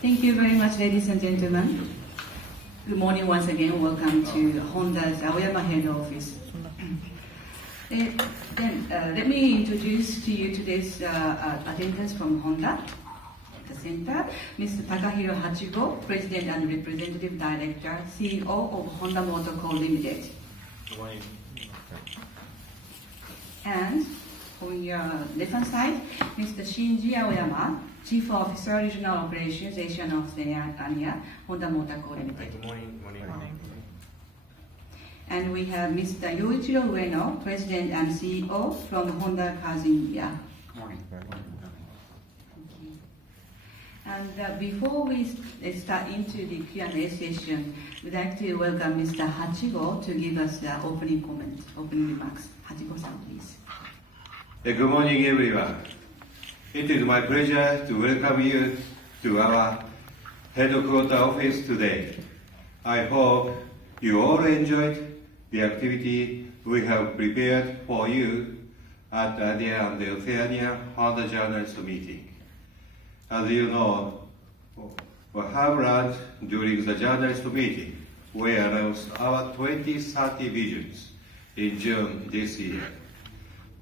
Thank you very much, ladies and gentlemen. Good morning once again. Welcome to Honda's Aoyama head office. Let me introduce to you today's attendants from Honda. At the center, Mr. Takahiro Hachigo, President and Representative Director, CEO of Honda Motor Co. Limited. Good morning. And on your left-hand side, Mr. Shinji Aoyama, Chief Officer, Regional Operations, Asia and Oceania, Honda Motor Co. Limited. Good morning. Good morning. And we have Mr. Yoichiro Ueno, President and CEO from Honda Cars India. Good morning. And before we start into the Q&A session, we'd like to welcome Mr. Hachigo to give us the opening remarks. Hachigo-san, please. Good morning, everyone. It is my pleasure to welcome you to our headquarters office today. I hope you all enjoyed the activity we have prepared for you at the India and Oceania Honda Journalists Meeting. As you know, we have learned during the journalist meeting, we announced our 2030 visions in June this year.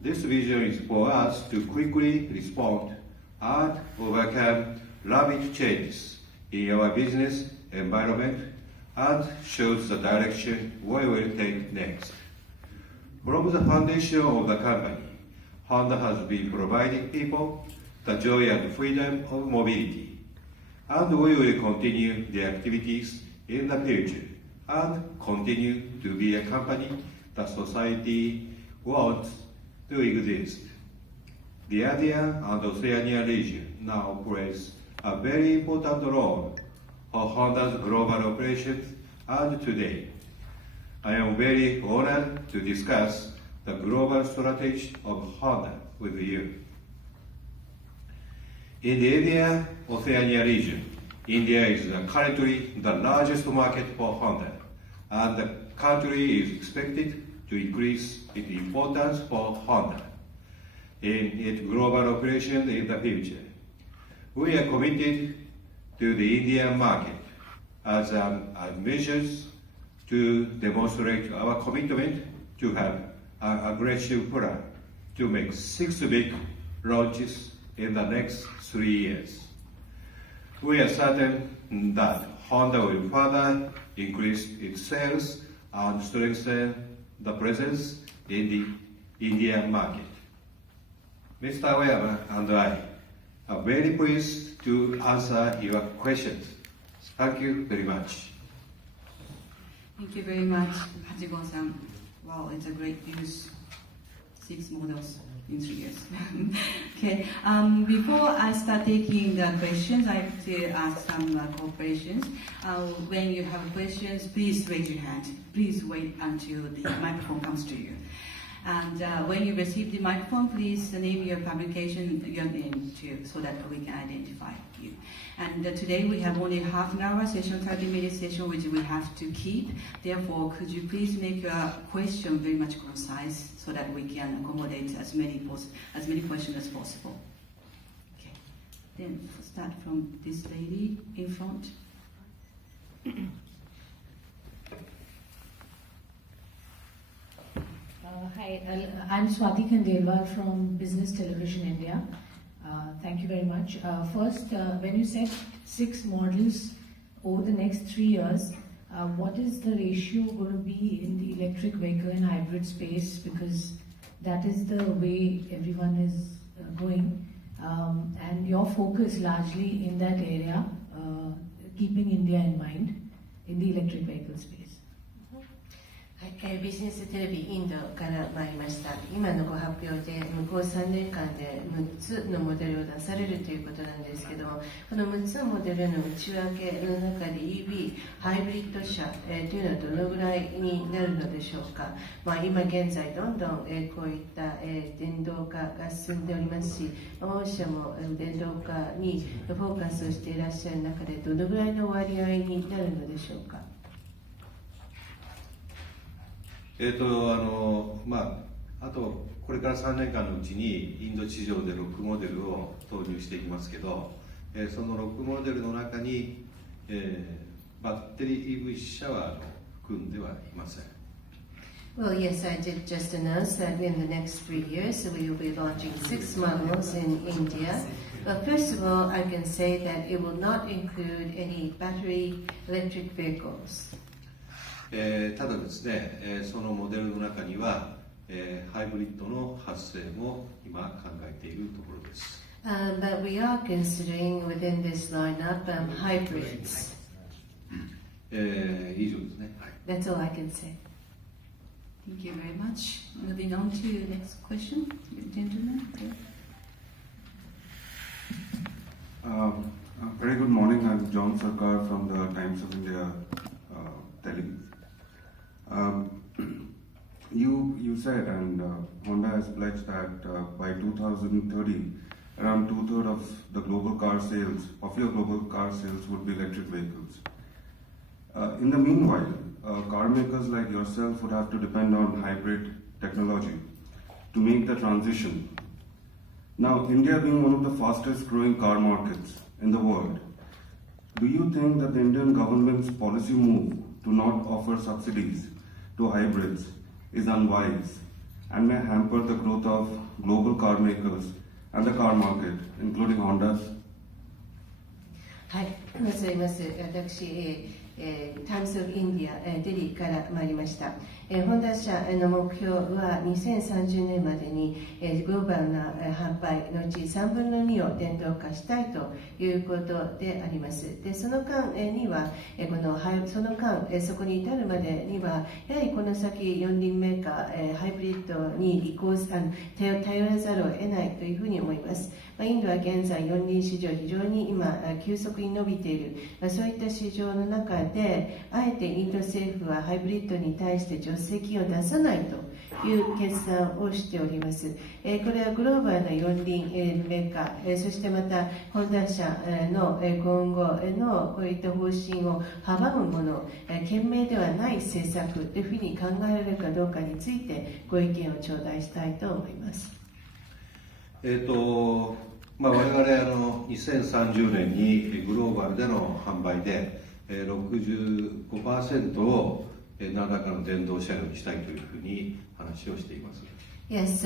This vision is for us to quickly respond and overcome rapid changes in our business environment and shows the direction we will take next. From the foundation of the company, Honda has been providing people the joy and freedom of mobility, and we will continue the activities in the future and continue to be a company that society wants to exist. The India and Oceania region now plays a very important role for Honda's global operations, and today I am very honored to discuss the global strategy of Honda with you. In the India Oceania region, India is currently the largest market for Honda, and the country is expected to increase its importance for Honda in its global operation in the future. We are committed to the Indian market as measures to demonstrate our commitment to have an aggressive plan to make 6 big launches in the next 3 years. We are certain that Honda will further increase its sales and strengthen the presence in the Indian market. Mr. Aoyama and I are very pleased to answer your questions. Thank you very much. Thank you very much, Hachigo-san. Wow, it's a great news. 6 models in 3 years. Okay. Before I start taking the questions, I have to ask some cooperations. When you have questions, please raise your hand. Please wait until the microphone comes to you. And when you receive the microphone, please name your publication, your name too, so that we can identify you. And today we have only half an hour session, 30-minute session, which we have to keep. Therefore, could you please make your question very much concise so that we can accommodate as many questions as possible. Okay. Then start from this lady in front. Hi, I'm Swati Khandelwal from Business Television India. Thank you very much. First, when you said 6 models over the next 3 years, what is the ratio going to be in the electric vehicle and hybrid space? Because that is the way everyone is going. And your focus largely in that area, keeping India in mind in the electric vehicle space. ビジネステレビインドから参りました。今のご発表で向こう3年間で6つのモデルを出されるということなんですけども、この6つのモデルの内訳の中で EV、ハイブリッド車、というのはどのぐらいになるのでしょうか。今現在どんどん、こういった、電動化が進んでおりますし、御社も電動化にフォーカスをしていらっしゃる中でどのぐらいの割合になるのでしょうか。あとこれから3年間のうちにインド市場で6モデルを投入していきますけど、その6モデルの中に、バッテリー EV 車は含んではいません。Well, yes, I did just announce that in the next 3 years we will be launching 6 models in India. But first of all, I can say that it will not include any battery electric vehicles. ただですね、そのモデルの中には、ハイブリッドの発生も今考えているところです。But we are considering within this lineup hybrids. 以上ですね。はい。 That's all I can say. Thank you very much. Moving on to the next question, gentlemen. Okay. Very good morning. I'm John Sarkar from the Times of India, Delhi. You said, and Honda has pledged that by 2030, around 2/3 of the global car sales, of your global car sales, would be electric vehicles. In the meanwhile, car makers like yourself would have to depend on hybrid technology to make the transition. Now, India being one of the fastest growing car markets in the world, do you think that the Indian government's policy move to not offer subsidies to hybrids is unwise and may hamper the growth of global car makers and the car market, including Honda? はい、まず私、タイムズ・オブ・インディア、デリーから参りました。ホンダ社の目標は2030年までに、グローバルな販売のうち3分の2を電動化したいということであります。でその間には、そこに至るまでには、やはりこの先、四輪メーカー、ハイブリッドに頼らざるを得ないというふうに思います。インドは現在、四輪市場、非常に今、急速に伸びている、そういった市場の中で、あえてインド政府はハイブリッドに対して助成金を出さないという決断をしております。これはグローバルな四輪メーカー、そしてまたホンダ社の今後のこういった方針を阻むもの、賢明ではない政策というふうに考えられるかどうかについてご意見を頂戴したいと思います。我々2030年にグローバルでの販売で65% を何らかの電動車両にしたいというふうに話をしています。Yes,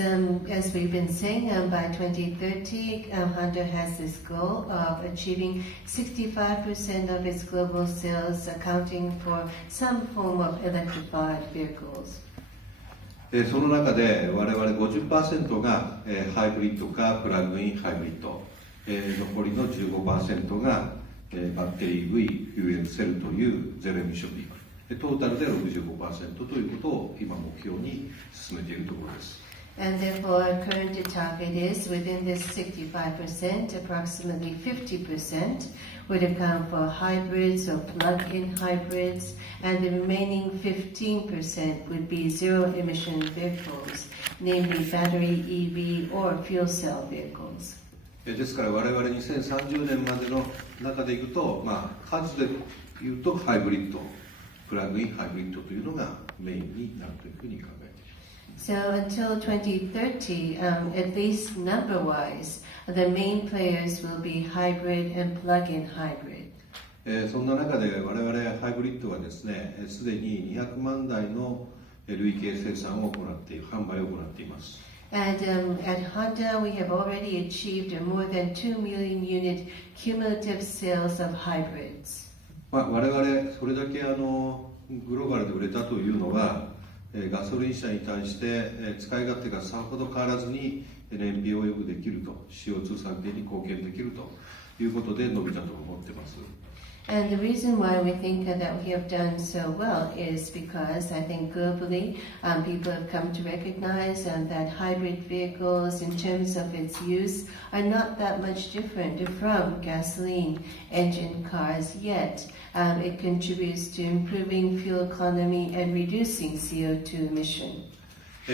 as we've been saying, by 2030, Honda has this goal of achieving 65% of its global sales accounting for some form of electrified vehicles. その中で我々 50% がハイブリッドかプラグインハイブリッド、残りの 15% がバッテリー EV フューエルセルというゼロエミッションビークル、トータルで 65% ということを今目標に進めているところです。And therefore, our current target is within this 65%, approximately 50% would account for hybrids or plug-in hybrids, and the remaining 15% would be zero-emission vehicles, namely battery EV or fuel cell vehicles. ですから我々2030年までの中でいくと、数でいうとハイブリッド、プラグインハイブリッドというのがメインになるというふうに考えています。So until 2030, at least number-wise, the main players will be hybrid and plug-in hybrid. そんな中で我々ハイブリッドはですね、すでに200万台の累計生産を行っている、販売を行っています。And at Honda, we have already achieved more than 2 million unit cumulative sales of hybrids. 我々それだけグローバルで売れたというのは、ガソリン車に対して使い勝手がさほど変わらずに燃費をよくできると、CO2 削減に貢献できるということで伸びたと思っています。And the reason why we think that we have done so well is because I think globally people have come to recognize that hybrid vehicles in terms of its use are not that much different from gasoline engine cars, yet it contributes to improving fuel economy and reducing CO2 emission.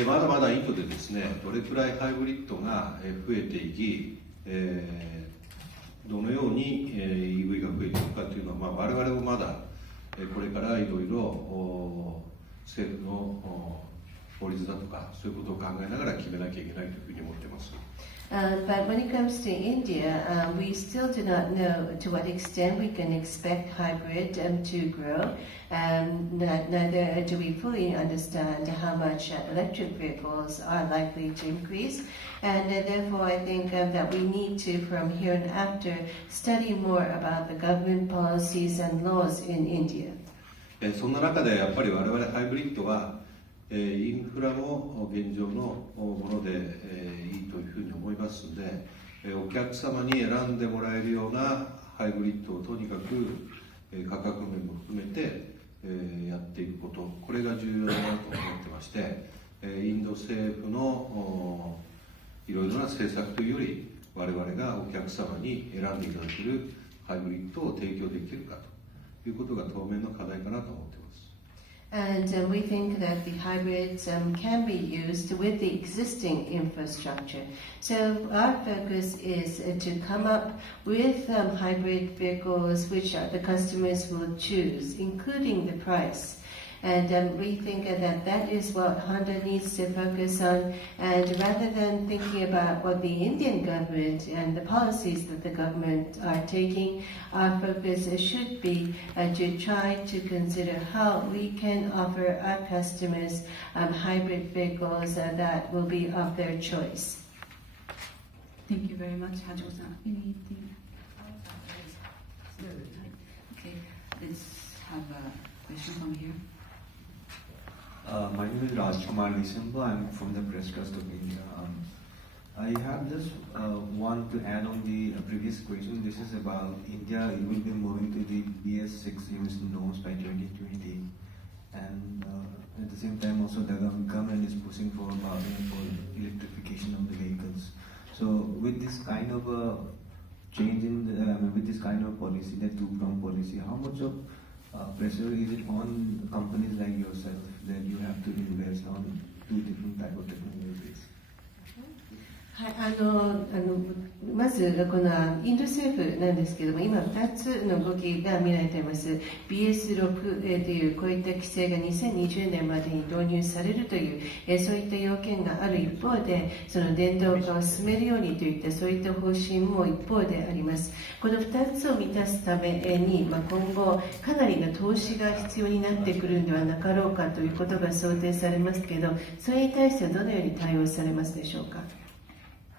まだまだインドでですね、どれくらいハイブリッドが増えていき、どのように EV が増えていくかというのは、我々もまだこれからいろいろ政府の法律だとかそういうことを考えながら決めなきゃいけないというふうに思ってます。But when it comes to India, we still do not know to what extent we can expect hybrid to grow. Neither do we fully understand how much electric vehicles are likely to increase. And therefore, I think that we need to, from here and after, study more about the government policies and laws in India. そんな中でやっぱり我々ハイブリッドはインフラも現状のものでいいというふうに思いますので、お客様に選んでもらえるようなハイブリッドをとにかく価格面も含めてやっていくこと、これが重要だなと思ってまして、インド政府のいろいろな政策というより我々がお客様に選んでいただけるハイブリッドを提供できるかということが当面の課題かなと思っています。And we think that the hybrids can be used with the existing infrastructure. So our focus is to come up with hybrid vehicles which the customers will choose, including the price. And we think that that is what Honda needs to focus on. And rather than thinking about what the Indian government and the policies that the government are taking, our focus should be to try to consider how we can offer our customers hybrid vehicles that will be of their choice. Thank you very much, Hachigo-san. Anything? Okay, let's have a question from here. My name is Rajkumar Lisimba. I'm from the Press Trust of India. I have just one to add on the previous question. This is about India. It will be moving to the BS6 emission norms by 2020, and at the same time, also the government is pushing for electrification of the vehicles. So, with this kind of change in with this kind of policy, the two-pronged policy, how much of pressure is it on companies like yourself that you have to invest on two different type of technologies? はい、まずこのインド政府なんですけども、今2つの動きが見られています。BS6 というこういった規制が2020年までに導入されるという、そういった要件がある一方で、その電動化を進めるようにといったそういった方針も一方であります。この2つを満たすために、今後かなりの投資が必要になってくるんではなかろうかということが想定されますけど、それに対してはどのように対応されますでしょうか。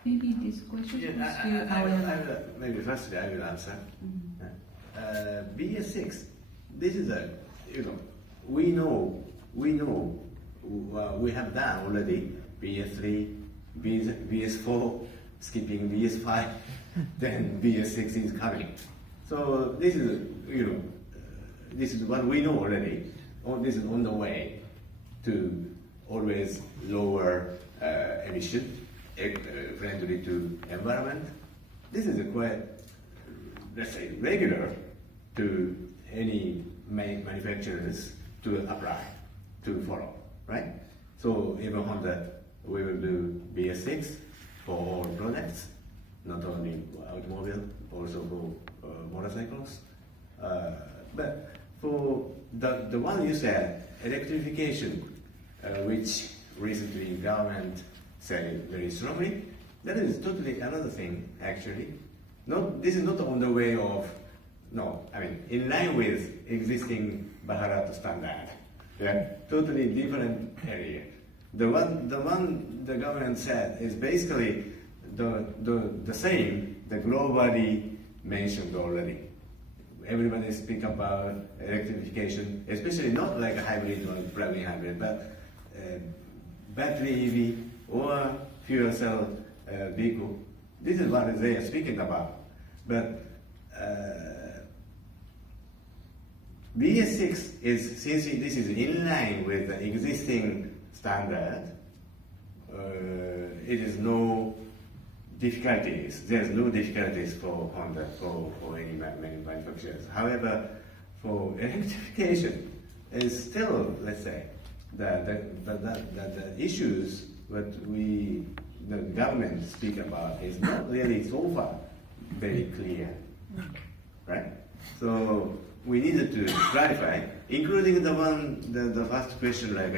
Maybe this question Yeah, goes to our... maybe firstly I will answer. BS6, this is a, we know, we have done already BS3, BS4, skipping BS5, then BS6 is coming. So this is, this is what we know already. This is on the way to always lower emission. Friendly to environment. This is quite, let's say, regular to any manufacturers to apply, to follow, right? So even Honda, we will do BS6 for all products, not only automobile, also for motorcycles. But for the one you said, electrification, which recently government said it very strongly. That is totally another thing, actually. This is not on the way of, in line with existing Bharat standard. Yeah, totally different area. The one the government said is basically the same, the globally mentioned already. Everybody speak about electrification, especially not like a hybrid or plug-in hybrid, but battery EV, or fuel cell vehicle. This is what they are speaking about. But BS6 is, since this is in line with the existing standard, it is no difficulties. There's no difficulties for Honda, for any manufacturers. However, for electrification, is still, let's say, the issues what the government speak about is not really so far very clear, right? So we needed to clarify, including the first question, like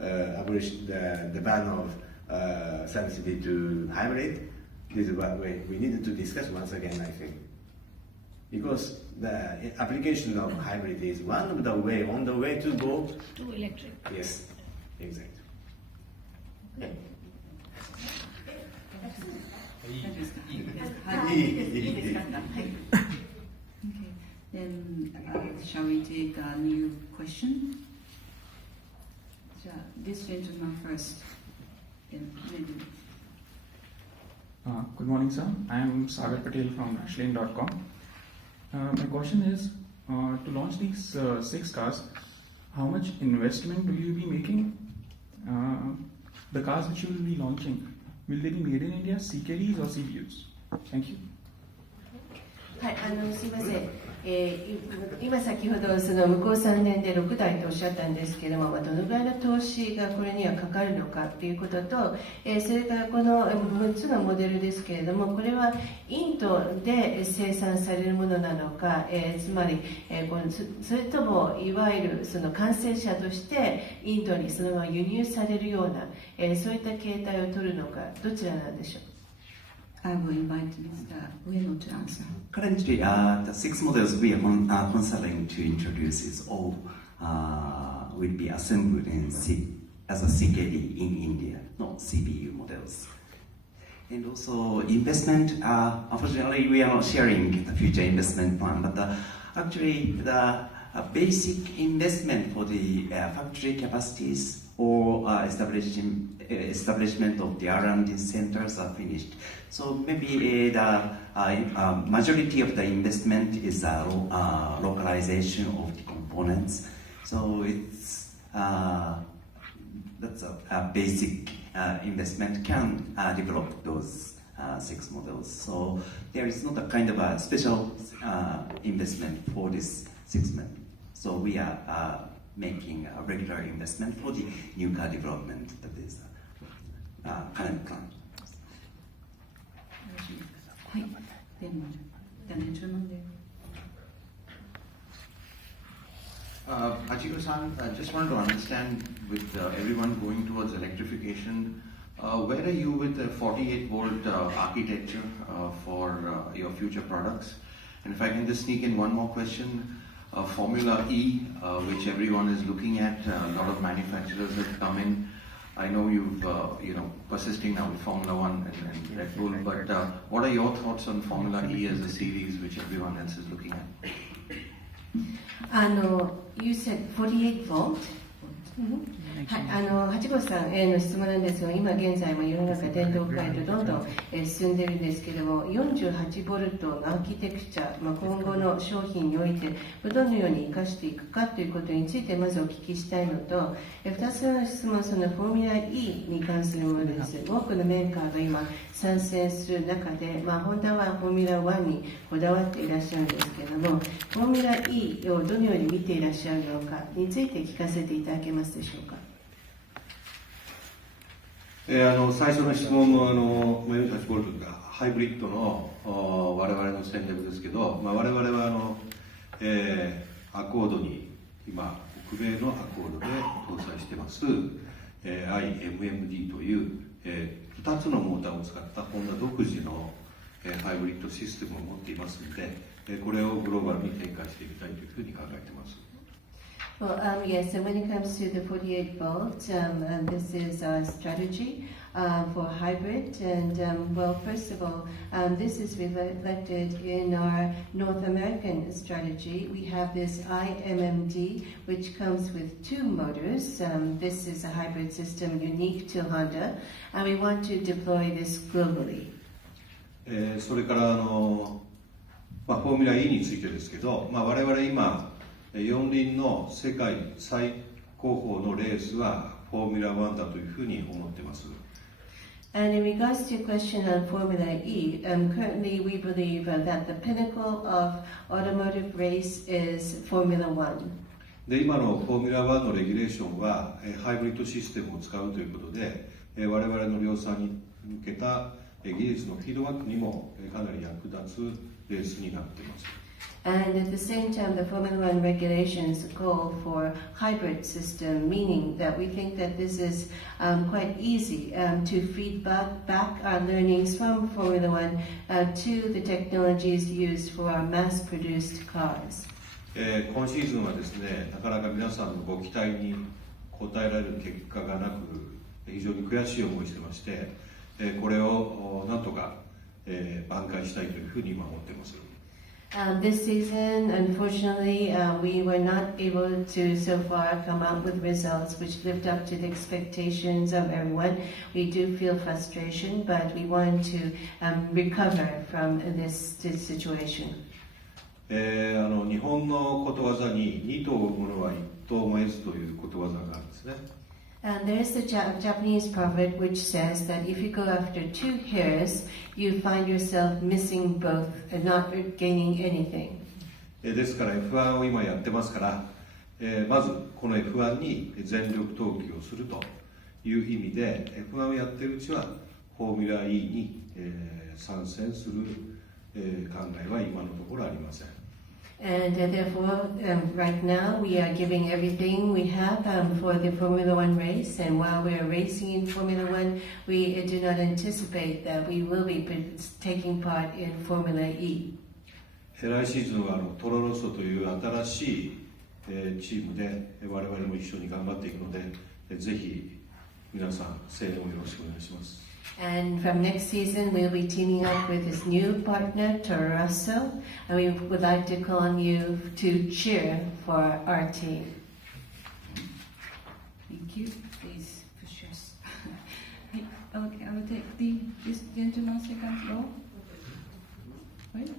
abolish the ban of subsidy to hybrid. This is what we needed to discuss once again, I think. Because the application of hybrid is one of the way, on the way to go To electric. Yes, exactly. 大丈夫ですか？いいですか？いはい。いいいですか？はい。Okay. Then shall we take a new question? じゃあ this gentleman first. Then maybe. Good morning, sir. I am Sagar Patel from Rushlane.com. My question is, to launch these 6 cars, how much investment will you be making? The cars which you will be launching, will they be made in India, CKDs or CBUs? Thank you. はい、すいません、今先ほどその向こう3年で6台とおっしゃったんですけれども、どのぐらいの投資がこれにはかかるのかということと、それからこの6つのモデルですけれども、これはインドで生産されるものなのか、つまり、それともいわゆるその完成車としてインドにそのまま輸入されるような、そういった形態を取るのか、どちらなんでしょう。I will invite Mr. Ueno to answer. Currently, the 6 models we are considering to introduce is all will be assembled as a CKD in India, not CBU models. And also investment, unfortunately we are not sharing the future investment plan, but actually the basic investment for the factory capacities or establishment of the R&D centers are finished. So maybe the majority of the investment is localization of the components. So it's that's a basic investment can develop those 6 models. So there is not a kind of a special investment for this 6 model. So we are making a regular investment for the new car development. That is current plan. はい。Then the gentleman there. Hachigo-san, I just wanted to understand with everyone going towards electrification, where are you with the 48-volt architecture for your future products? And if I can just sneak in one more question, Formula E, which everyone is looking at, a lot of manufacturers have come in. I know you've, persisting now with Formula 1 and Red Bull, but what are your thoughts on Formula E as a series which everyone else is looking at? You said 48 volt? はい、八号さんへの質問なんですが、今現在も世の中電動化へとどんどん進んでいるんですけれども、48ボルトのアーキテクチャ、今後の商品においてどのように生かしていくかということについてまずお聞きしたいのと、2つ目の質問はそのフォーミュラ E に関するものです。多くのメーカーが今参戦する中で、ホンダはフォーミュラ1にこだわっていらっしゃるんですけれども、フォーミュラ E をどのように見ていらっしゃるのかについて聞かせていただけますでしょうか。最初の質問の48ボルトがハイブリッドの我々の戦略ですけど、我々はアコードに今北米のアコードで搭載してます、IMMD という、2つのモーターを使ったホンダ独自の、ハイブリッドシステムを持っていますので、これをグローバルに展開していきたいというふうに考えています。Well, yes, so when it comes to the 48 volt, this is our strategy for hybrid. And, well, first of all, this is reflected in our North American strategy. We have this IMMD, which comes with 2 motors. This is a hybrid system unique to Honda, and we want to deploy this globally. それからフォーミュラ E についてですけど、我々今四輪の世界最高峰のレースはフォーミュラ1だというふうに思っています。And in regards to your question on Formula E, currently we believe that the pinnacle of automotive race is Formula 1. で、今のフォーミュラ1のレギュレーションはハイブリッドシステムを使うということで、我々の量産に向けた技術のフィードバックにもかなり役立つレースになっています。And at the same time, the Formula One regulations call for hybrid system, meaning that we think that this is quite easy to feed back our learnings from Formula One to the technologies used for our mass-produced cars. 今シーズンはですね、なかなか皆さんのご期待に応えられる結果がなく、非常に悔しい思いをしてまして、これをなんとか挽回したいというふうに今思っています。This season, unfortunately, we were not able to so far come out with results which lived up to the expectations of everyone. We do feel frustration, but we want to recover from this situation. 日本のことわざに二頭追うものは一頭も得ずということわざがあるんですね。And there is the Japanese proverb which says that if you go after two hares, you find yourself missing both and not gaining anything. ですから F1 を今やってますから、まずこの F1 に全力投球をするという意味で F1 をやっているうちはフォーミュラ E に、参戦する、考えは今のところありません。And therefore, right now we are giving everything we have for the Formula One race. And while we are racing in Formula One, we do not anticipate that we will be taking part in Formula E. 来シーズンはトロロッソという新しい、チームで我々も一緒に頑張っていくので、ぜひ皆さん声援をよろしくお願いします。And from next season, we'll be teaming up with this new partner, Toro Rosso, and we would like to call on you to cheer for our team. Thank you. Please push us. Okay, I will take this gentleman second row. Right?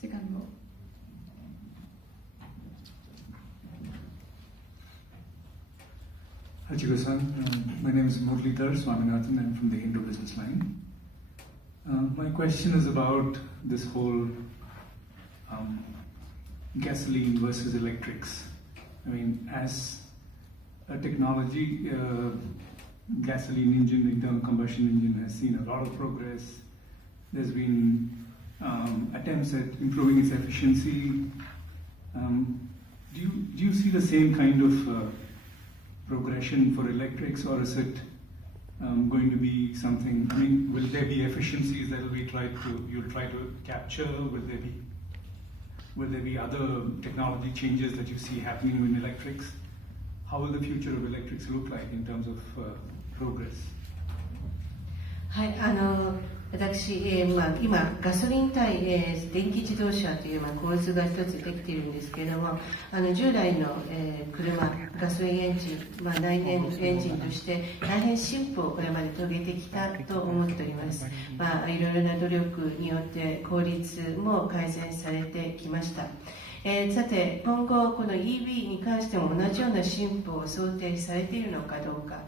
Second row. Hachigo-san, my name is Muralidhar Swaminathan. I'm from the Hindu business line. My question is about this whole gasoline versus electrics. I mean, as a technology, gasoline engine, internal combustion engine has seen a lot of progress. There's been attempts at improving its efficiency. Do you see the same kind of progression for electrics, or is it going to be something? I mean, will there be efficiencies that you'll try to capture? Will there be other technology changes that you see happening in electrics? How will the future of electrics look like in terms of progress? はい、私、今ガソリン対、電気自動車という、構図が一つできているんですけれども、従来の、車ガソリンエンジン、内燃エンジンとして大変進歩をこれまで遂げてきたと思っております。いろいろな努力によって効率も改善されてきました。さて、今後この EV に関しても同じような進歩を想定されているのかどうか、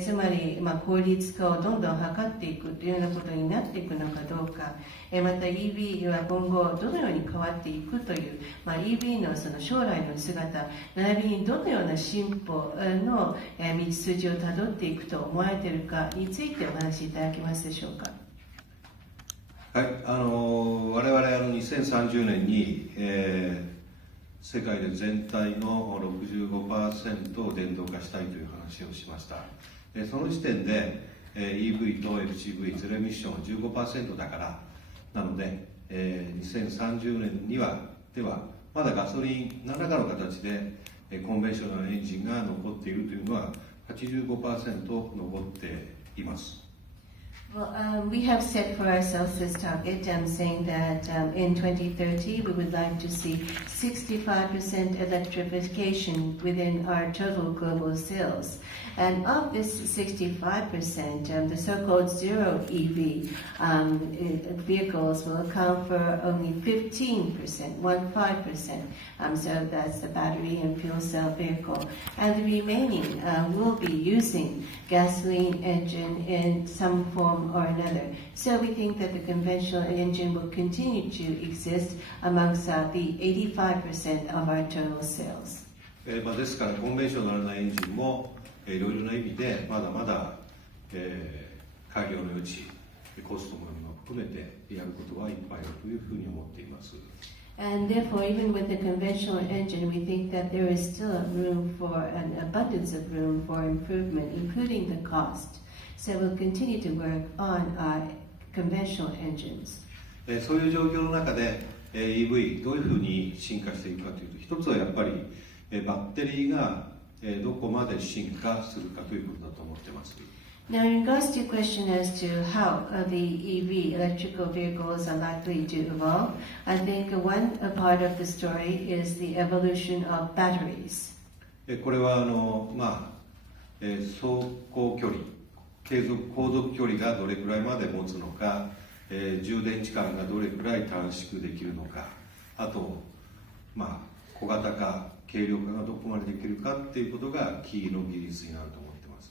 つまり、効率化をどんどん図っていくというようなことになっていくのかどうか、また EV は今後どのように変わっていくという、EV のその将来の姿、並びにどのような進歩の道筋をたどっていくと思われているかについてお話しいただけますでしょうか。はい、我々2030年に、世界で全体の 65% を電動化したいという話をしました。その時点で EV と LCV ゼロエミッションは 15% だからなので、2030年にはまだガソリン何らかの形でコンベンショナルエンジンが残っているというのは 85% 残っています。Well, we have set for ourselves this target, saying that in 2030 we would like to see 65% electrification within our total global sales. And of this 65%, the so-called zero EV vehicles will account for only 15%, 15%. So that's the battery and fuel cell vehicle. And the remaining will be using gasoline engine in some form or another. So we think that the conventional engine will continue to exist amongst the 85% of our total sales. ですからコンベンショナルなエンジンもいろいろな意味でまだまだ改良の余地コストも含めてやることはいっぱいあるというふうに思っています。And therefore, even with the conventional engine, we think that there is still room for an abundance of room for improvement, including the cost. So we'll continue to work on our conventional engines. そういう状況の中で EV どういうふうに進化していくかというと、一つはやっぱりバッテリーがどこまで進化するかということだと思っています。Now, in regards to your question as to how the EV electrical vehicles are likely to evolve, I think one part of the story is the evolution of batteries. これは走行距離、航続距離がどれくらいまで持つのか、充電時間がどれくらい短縮できるのか、あと、小型化、軽量化がどこまでできるかっていうことがキーの技術になると思っています。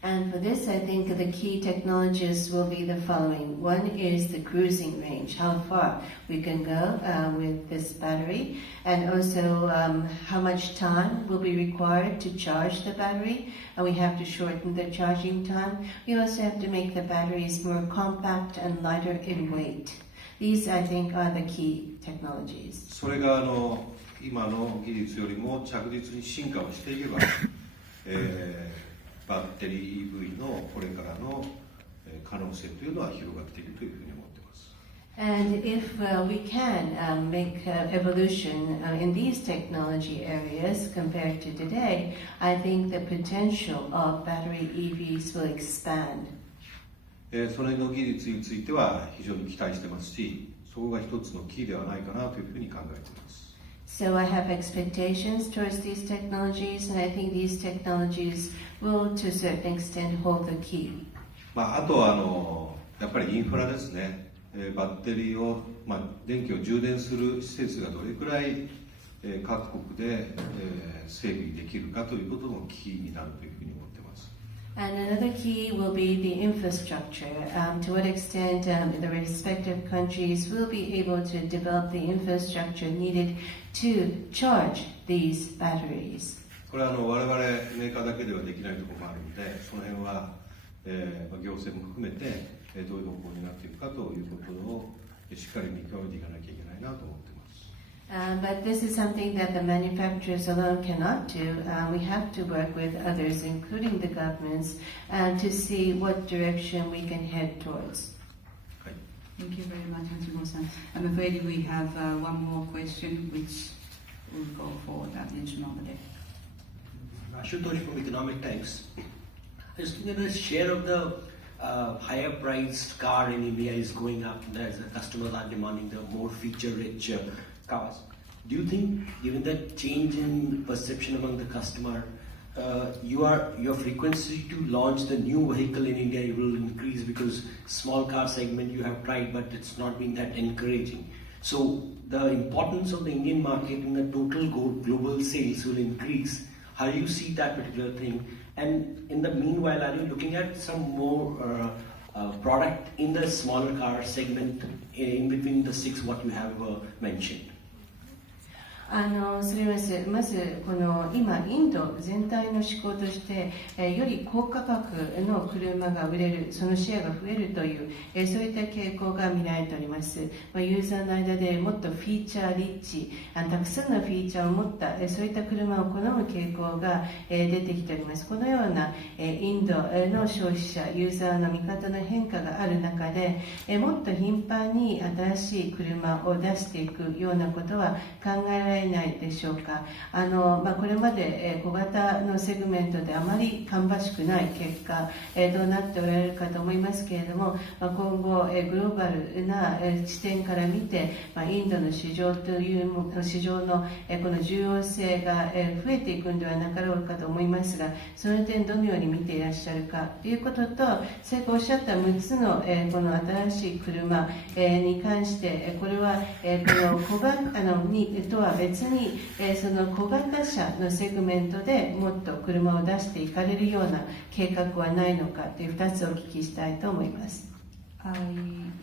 And for this, I think the key technologies will be the following. One is the cruising range, how far we can go with this battery, and also how much time will be required to charge the battery. And we have to shorten the charging time. We also have to make the batteries more compact and lighter in weight. These, I think, are the key technologies. それが今の技術よりも着実に進化をしていけば、バッテリー EV のこれからの可能性というのは広がっているというふうに思っています。And if we can make evolution in these technology areas compared to today, I think the potential of battery EVs will expand. それの技術については非常に期待してますし、そこが一つのキーではないかなというふうに考えています。So I have expectations towards these technologies, and I think these technologies will, to a certain extent, hold the key. あとはやっぱりインフラですね。バッテリーを、電気を充電する施設がどれくらい各国で整備できるかということもキーになるというふうに思っています。And another key will be the infrastructure. To what extent the respective countries will be able to develop the infrastructure needed to charge these batteries. これは我々メーカーだけではできないところもあるので、その辺は、行政も含めてどういう方向になっていくかということをしっかり見極めていかなきゃいけないなと思っています。But this is something that the manufacturers alone cannot do. We have to work with others, including the governments, to see what direction we can head towards. Thank you very much, Hachigo-san. I'm afraid we have one more question, which will go for the attention of the day. Ashutosh from Economic Times. I was thinking the share of the higher priced car in India is going up as the customers are demanding the more feature-rich cars. Do you think, given the change in perception among the customer, your frequency to launch the new vehicle in India will increase because small car segment you have tried, but it's not been that encouraging. So the importance of the Indian market in the total global sales will increase. How do you see that particular thing? And in the meanwhile, are you looking at some more product in the smaller car segment in between the six what you have mentioned? それはまずこの今インド全体の思考として、より高価格の車が売れる、そのシェアが増えるという、そういった傾向が見られております。ユーザーの間でもっとフィーチャーリッチ、たくさんのフィーチャーを持った、そういった車を好む傾向が、出てきております。このような、インドの消費者、ユーザーの見方の変化がある中で、もっと頻繁に新しい車を出していくようなことは考えられないでしょうか。これまで、小型のセグメントであまり芳しくない結果、どうなっておられるかと思いますけれども、今後、グローバルな視点から見て、インドの市場という市場のこの重要性が増えていくのではなかろうかと思いますが、その点どのように見ていらっしゃるかということと、先ほどおっしゃった6つのこの新しい車に関して、これはこの小型とは別にその小型車のセグメントでもっと車を出していかれるような計画はないのかという2つをお聞きしたいと思います。I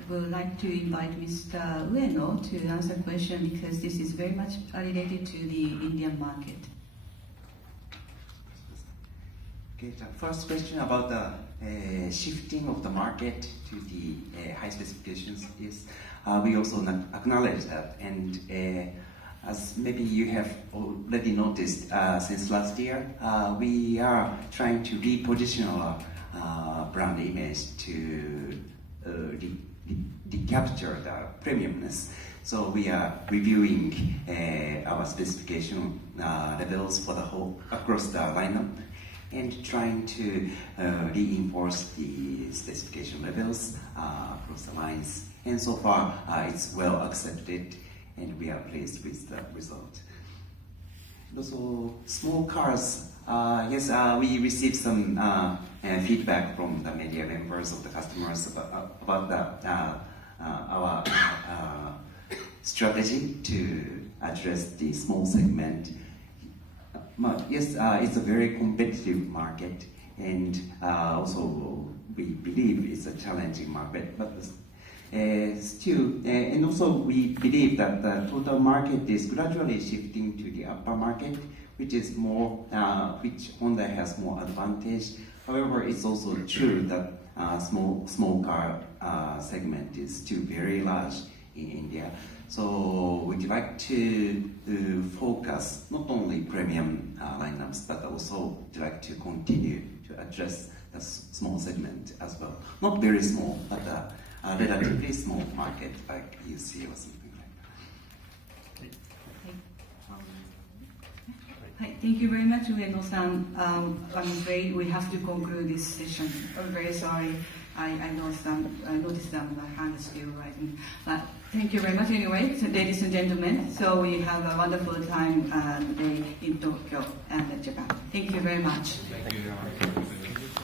would like to invite Mr. Ueno to answer the question because this is very much related to the Indian market. Okay, the first question about the shifting of the market to the high specifications is we also acknowledge that, and as maybe you have already noticed since last year, we are trying to reposition our brand image to recapture the premiumness. So we are reviewing our specification levels for the whole across the lineup, and trying to reinforce the specification levels across the lines. And so far, it's well accepted, and we are pleased with the result. Also, small cars. Yes, we received some feedback from the media members of the customers about our strategy to address the small segment. But yes, it's a very competitive market, and also we believe it's a challenging market. But still, and also we believe that the total market is gradually shifting to the upper market, which is more, which Honda has more advantage. However, it's also true that small car segment is still very large in India. So we'd like to focus not only premium lineups, but also we'd like to continue to address the small segment as well. Not very small, but a relatively small market like you see or something like that. Thank you very much, Ueno-san. I'm afraid we have to conclude this session. I'm very sorry. I noticed that my hand is still rising. But thank you very much anyway, so ladies and gentlemen. So we have a wonderful time today in Tokyo and Japan. Thank you very much. Thank you very much.